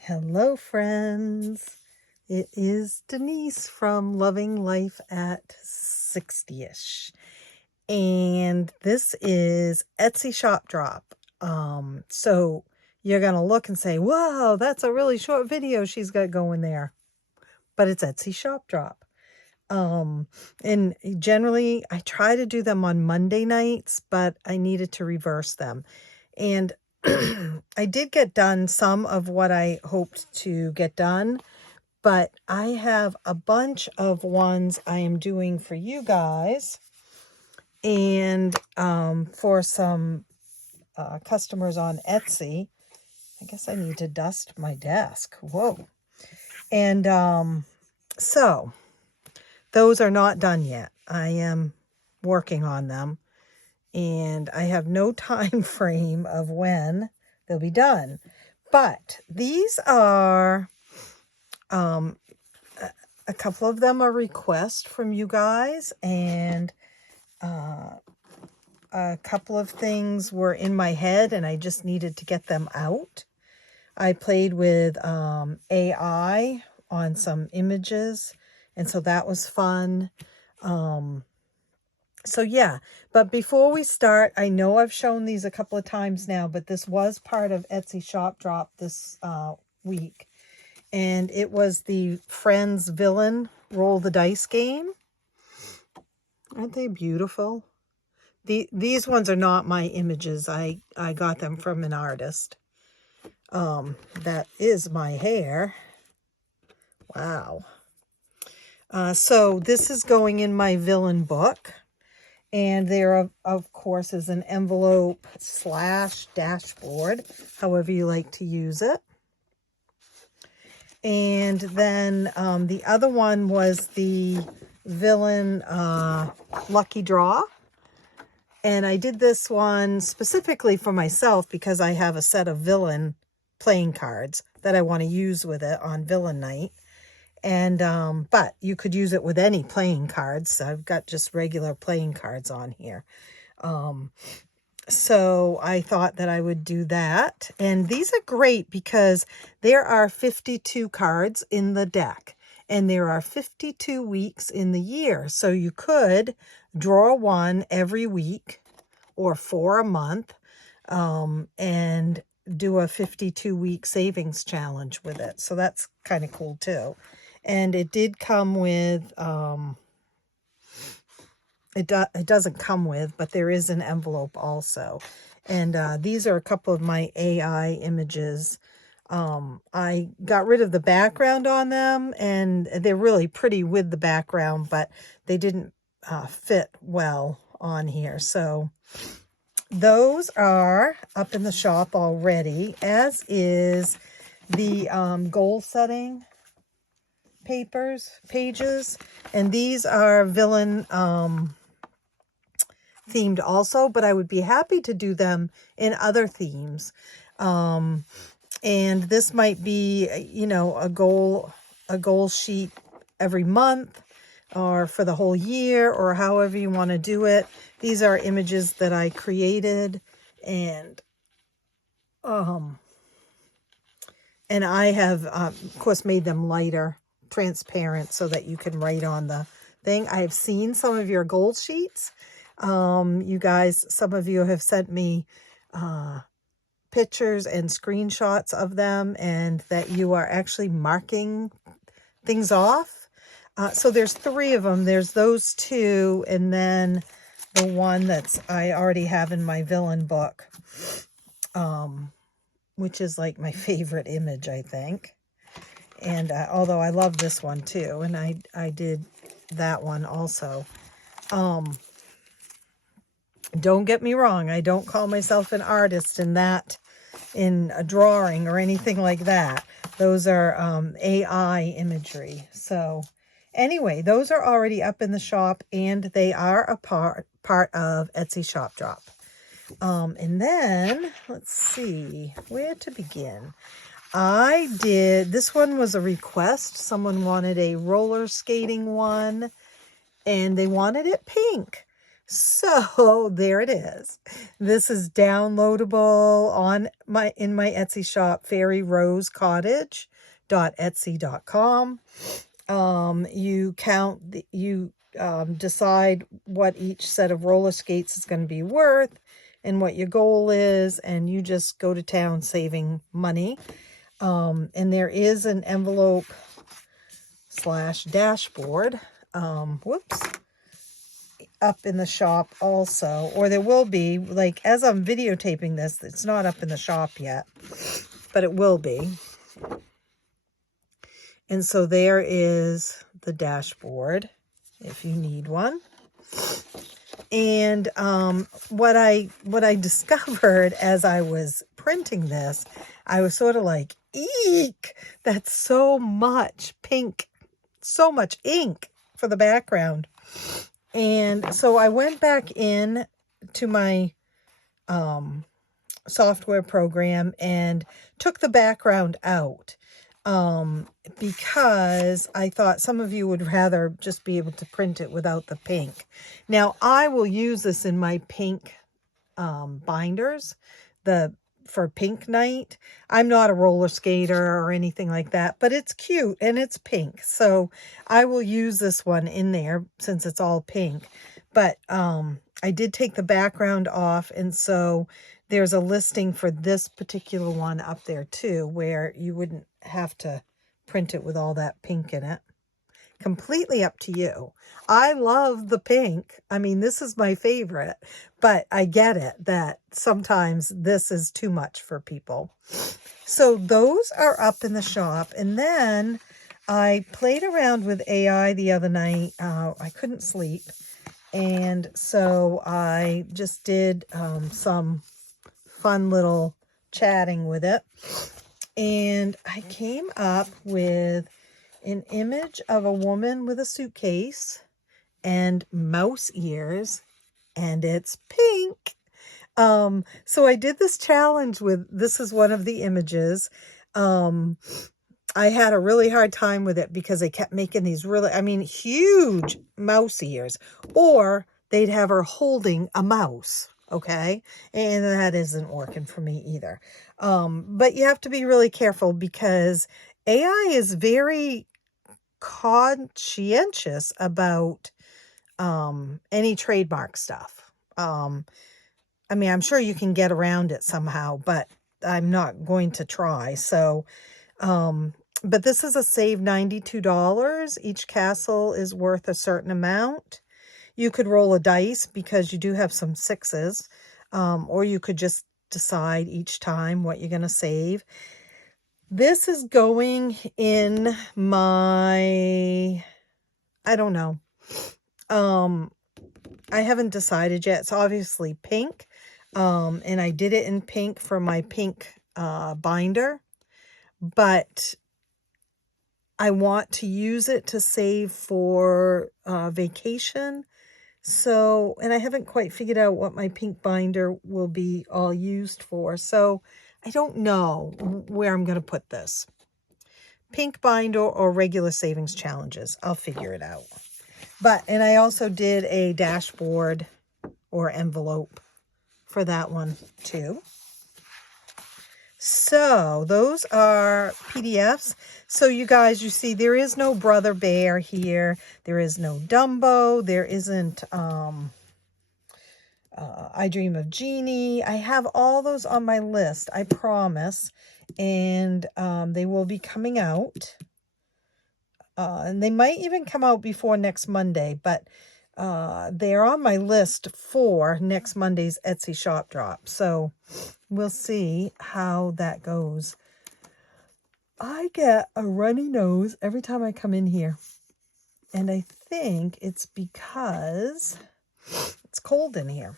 Hello, friends. It is Denise from Loving Life at 60ish. And this is Etsy Shop Drop. So you're going to look and say, whoa, that's a really short video she's got going there. But it's Etsy Shop Drop. And generally I try to do them on Monday nights, but I needed to reverse them. And I did get done some of what I hoped to get done, but I have a bunch of ones I am doing for you guys and for some customers on Etsy. I guess I need to dust my desk. Whoa. And so those are not done yet. I am working on them. And I have no time frame of when they'll be done. But these are, a couple of them are requests from you guys, and a couple of things were in my head, and I just needed to get them out. I played with AI on some images, and so that was fun. So yeah, but before we start, I know I've shown these a couple of times now, but this was part of Etsy Shop Drop this week. And it was the Friends Villain Roll the Dice game. Aren't they beautiful? These ones are not my images. I got them from an artist. That is my hair. Wow. So this is going in my villain book. And there, of course, is an envelope / dashboard, however you like to use it. And then the other one was the villain lucky draw. And I did this one specifically for myself because I have a set of villain playing cards that I want to use with it on villain night. And, but you could use it with any playing cards. I've got just regular playing cards on here. So I thought that I would do that. And these are great because there are 52 cards in the deck. And there are 52 weeks in the year. So you could draw one every week or for a month. And do a 52-week savings challenge with it. So that's kind of cool too. And it did come with, it doesn't come with, but there is an envelope also. And these are a couple of my AI images. I got rid of the background on them, and they're really pretty with the background, but they didn't fit well on here. So those are up in the shop already, as is the goal setting pages, and these are villain themed also, but I would be happy to do them in other themes. And this might be, you know, a goal sheet every month or for the whole year, or however you want to do it. These are images that I created, and I have of course made them lighter, transparent, so that you can write on the thing. I have seen some of your goal sheets. You guys, some of you have sent me pictures and screenshots of them, and that you are actually marking things off. So there's 3 of them. There's those 2, and then the one that's I already have in my villain book, which is like my favorite image, I think. And although I love this one too, and I did that one also. Don't get me wrong, I don't call myself an artist in a drawing or anything like that. Those are AI imagery. So anyway, those are already up in the shop, and they are a part of Etsy Shop Drop. And then let's see where to begin. This one was a request. Someone wanted a roller skating one, and they wanted it pink. So there it is. This is downloadable on in my Etsy shop, fairyrosecottage.etsy.com. You decide what each set of roller skates is going to be worth and what your goal is, and you just go to town saving money. And there is an envelope / dashboard. Whoops. Up in the shop also, or there will be, like, as I'm videotaping this, it's not up in the shop yet, but it will be. And so there is the dashboard if you need one. And what I discovered as I was printing this, I was sort of like, eek, that's so much pink, so much ink for the background. And so I went back in to my software program and took the background out because I thought some of you would rather just be able to print it without the pink. Now, I will use this in my pink binders, for pink night. I'm not a roller skater or anything like that, but it's cute and it's pink. So I will use this one in there since it's all pink. But I did take the background off, and so there's a listing for this particular one up there too, where you wouldn't have to print it with all that pink in it. Completely up to you. I love the pink. I mean, this is my favorite, but I get it that sometimes this is too much for people. So those are up in the shop. And then I played around with AI the other night. I couldn't sleep. And so I just did some fun little chatting with it. And I came up with an image of a woman with a suitcase and mouse ears, and it's pink. So I did this challenge with, this is one of the images. I had a really hard time with it because they kept making these really, I mean, huge mouse ears, or they'd have her holding a mouse. Okay. And that isn't working for me either. But you have to be really careful because AI is very conscientious about any trademark stuff. I mean, I'm sure you can get around it somehow, but I'm not going to try. So, but this is a save $92. Each castle is worth a certain amount. You could roll a dice because you do have some sixes, or you could just decide each time what you're going to save. This is going in my, I don't know. I haven't decided yet. It's obviously pink. And I did it in pink for my pink binder. But I want to use it to save for vacation. So, and I haven't quite figured out what my pink binder will be all used for. So I don't know where I'm going to put this. Pink binder or regular savings challenges. I'll figure it out. And I also did a dashboard or envelope for that one too. So those are PDFs. So you guys, you see there is no Brother Bear here. There is no Dumbo. There isn't I Dream of Jeannie. I have all those on my list, I promise. And they will be coming out. And they might even come out before next Monday, but they're on my list for next Monday's Etsy shop drop. So we'll see how that goes. I get a runny nose every time I come in here. And I think it's because it's cold in here.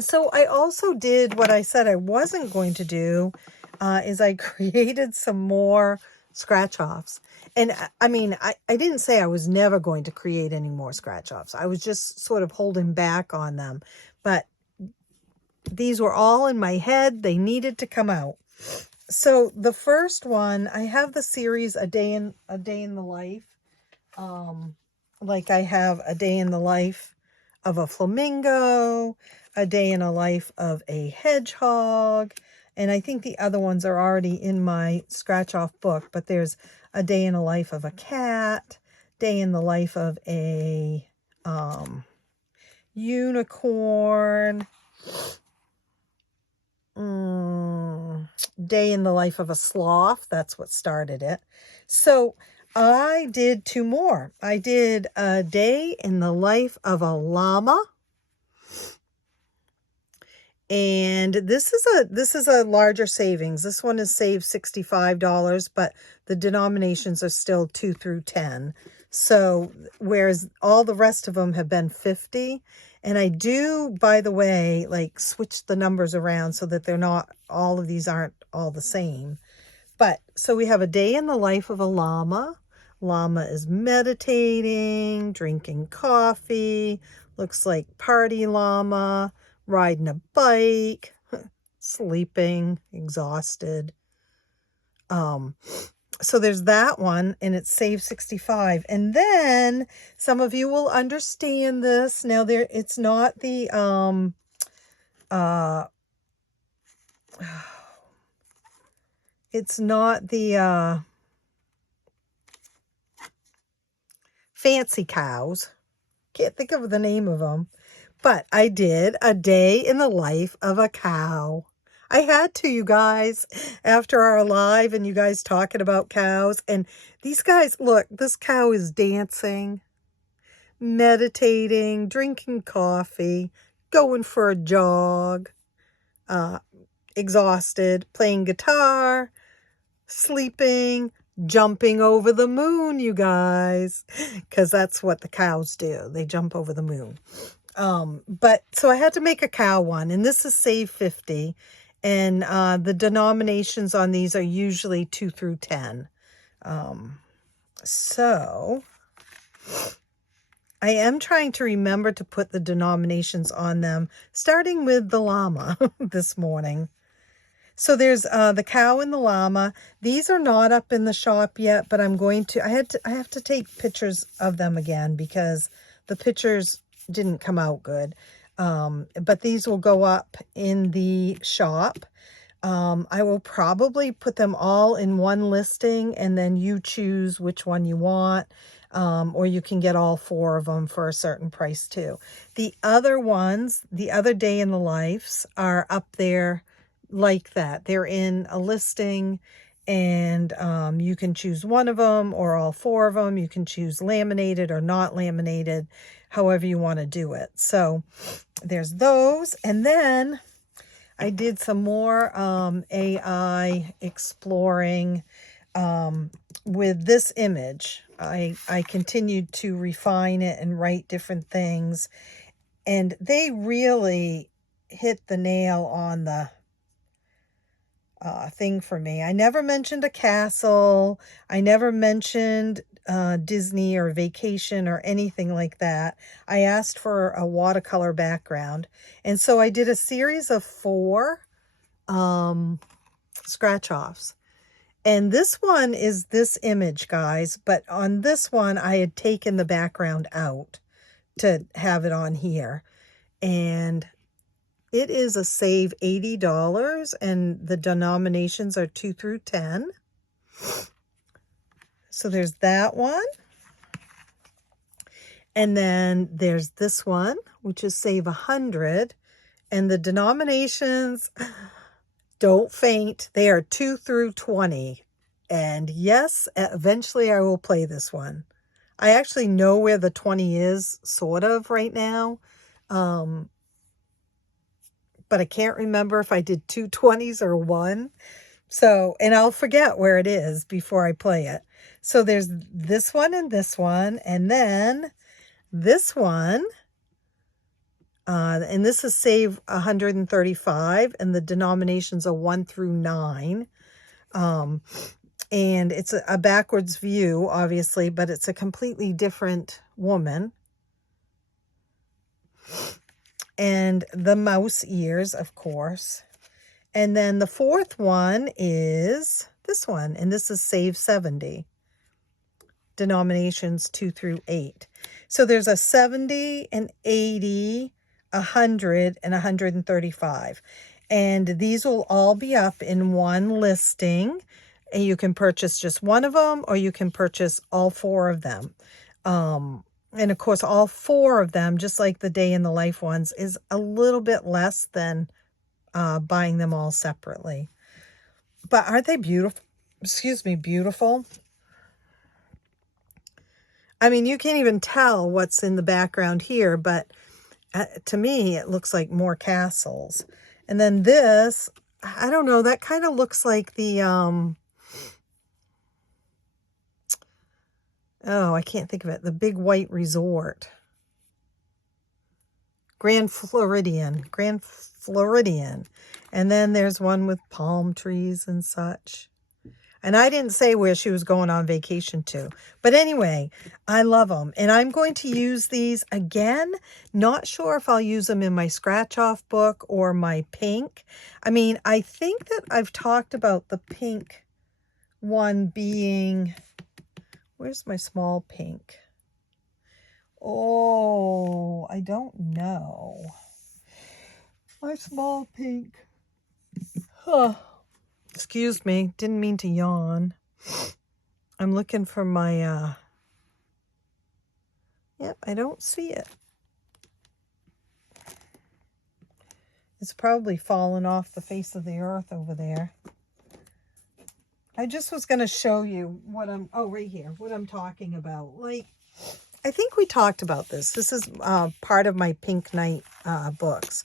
So I also did what I said I wasn't going to do, is I created some more scratch-offs. And I mean, I didn't say I was never going to create any more scratch-offs. I was just sort of holding back on them. But these were all in my head. They needed to come out. So the first one, I have the series A Day in the Life. Like I have A Day in the Life of a flamingo, a day in the life of a hedgehog, and I think the other ones are already in my scratch-off book, but there's a day in the life of a cat, day in the life of a unicorn, day in the life of a sloth. That's what started it. So I did two more. I did a day in the life of a llama. And this is a larger savings. This one is saved $65, but the denominations are still 2 through 10. So whereas all the rest of them have been 50, and I do, by the way, like switch the numbers around so that they're not, all of these aren't all the same. But so we have a day in the life of a llama. Llama is meditating, drinking coffee, looks like party llama, riding a bike, sleeping, exhausted. So there's that one, and it's saved 65. And then some of you will understand this. Now it's not the it's not the fancy cows. Can't think of the name of them. But I did a day in the life of a cow. I had to, you guys, after our live and you guys talking about cows. And these guys, look, this cow is dancing, meditating, drinking coffee, going for a jog, exhausted, playing guitar, sleeping, jumping over the moon, you guys, because that's what the cows do. They jump over the moon. But so I had to make a cow one, and this is save 50, and the denominations on these are usually 2 through 10. So I am trying to remember to put the denominations on them, starting with the llama this morning. So there's the cow and the llama. These are not up in the shop yet, but I'm going to, I have to take pictures of them again because the pictures didn't come out good. But these will go up in the shop. I will probably put them all in one listing, and then you choose which one you want. Or you can get all 4 of them for a certain price too. The other ones, the other day in the lives, are up there like that. They're in a listing, and you can choose one of them or all 4 of them. You can choose laminated or not laminated, however you want to do it. So there's those. And then I did some more AI exploring with this image. I continued to refine it and write different things, and they really hit the nail on the thing for me. I never mentioned a castle. I never mentioned Disney or vacation or anything like that. I asked for a watercolor background. And so I did a series of 4 scratch-offs. And this one is this image, guys. But on this one, I had taken the background out to have it on here. And it is a save $80, and the denominations are 2 through 10. So there's that one. And then there's this one, which is save 100. And the denominations, don't faint, they are 2 through 20. And yes, eventually I will play this one. I actually know where the 20 is, sort of, right now. But I can't remember if I did 2 20s or 1. So, and I'll forget where it is before I play it. So there's this one, and then this one. And this is save 135, and the denominations are 1 through 9. And it's a backwards view, obviously, but it's a completely different woman. And the mouse ears, of course. And then the 4th one is this one, and this is save 70. Denominations 2 through 8. So there's a 70, an 80, 100, and 135. And these will all be up in one listing. And you can purchase just one of them, or you can purchase all four of them. And of course, all four of them, just like the Day in the Life ones, is a little bit less than buying them all separately. But aren't they beautiful? Excuse me, beautiful? I mean, you can't even tell what's in the background here, but to me, it looks like more castles. And then this, I don't know, that kind of looks like the, oh, I can't think of it. The big white resort. Grand Floridian. And then there's one with palm trees and such. And I didn't say where she was going on vacation to. But anyway, I love them. And I'm going to use these again. Not sure if I'll use them in my scratch-off book or my pink. I mean, I think that I've talked about the pink one being... Where's my small pink? Oh, I don't know. My small pink. Huh. Excuse me. Didn't mean to yawn. I'm looking for my, Yep, I don't see it. It's probably fallen off the face of the earth over there. I just was going to show you what I'm, oh, right here, what I'm talking about. Like, I think we talked about this. This is part of my Pink Night books.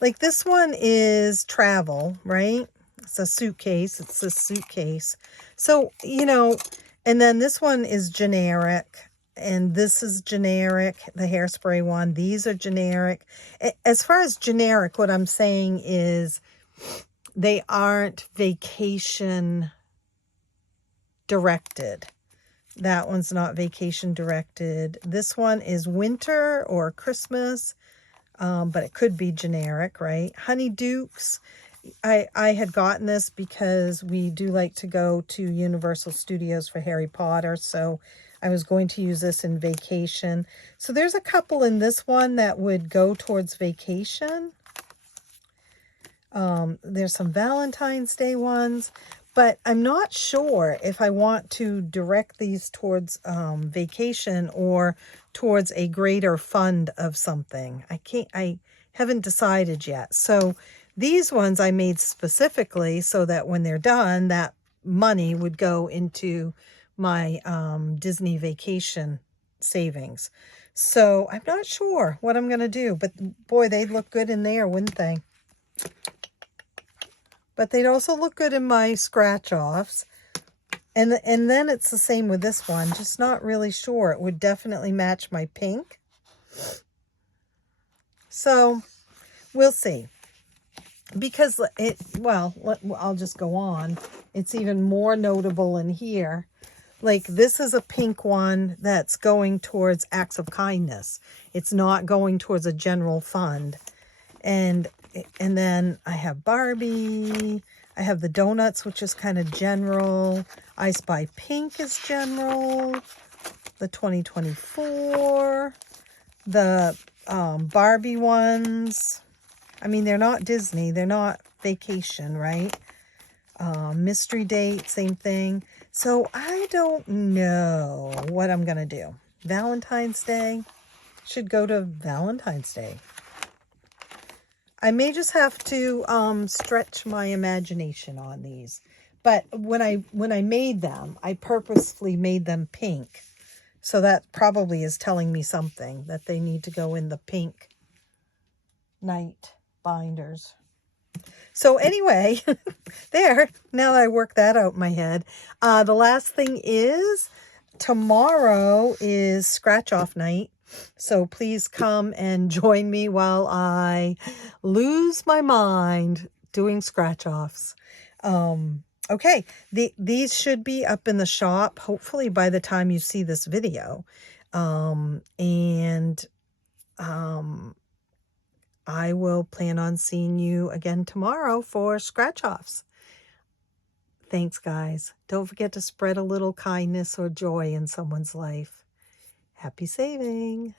Like, this one is travel, right? It's a suitcase. It's a suitcase. So, you know, and then this one is generic. And this is generic, the Hairspray one. These are generic. As far as generic, what I'm saying is they aren't vacation directed. That one's not vacation directed. This one is winter or Christmas, but it could be generic, right? Honeydukes. I had gotten this because we do like to go to Universal Studios for Harry Potter, so I was going to use this in vacation. So there's a couple in this one that would go towards vacation. There's some Valentine's Day ones, but I'm not sure if I want to direct these towards vacation or towards a greater fund of something. I haven't decided yet. So these ones I made specifically so that when they're done, that money would go into my Disney vacation savings. So I'm not sure what I'm going to do, but boy, they'd look good in there, wouldn't they? But they'd also look good in my scratch-offs. And then it's the same with this one. Just not really sure. It would definitely match my pink. So we'll see. Because I'll just go on. It's even more notable in here. Like, this is a pink one that's going towards acts of kindness. It's not going towards a general fund. And then I have Barbie. I have the donuts, which is kind of general. I Spy Pink is general. The 2024. The Barbie ones. I mean, they're not Disney. They're not vacation, right? Mystery Date, same thing. So I don't know what I'm going to do. Valentine's Day should go to Valentine's Day. I may just have to stretch my imagination on these. But when I made them, I purposefully made them pink. So that probably is telling me something, that they need to go in the Pink Night binders. So anyway, there, now that I work that out in my head. The last thing is, tomorrow is scratch-off night. So please come and join me while I lose my mind doing scratch-offs. Okay, these should be up in the shop, hopefully by the time you see this video. I will plan on seeing you again tomorrow for scratch-offs. Thanks, guys. Don't forget to spread a little kindness or joy in someone's life. Happy saving!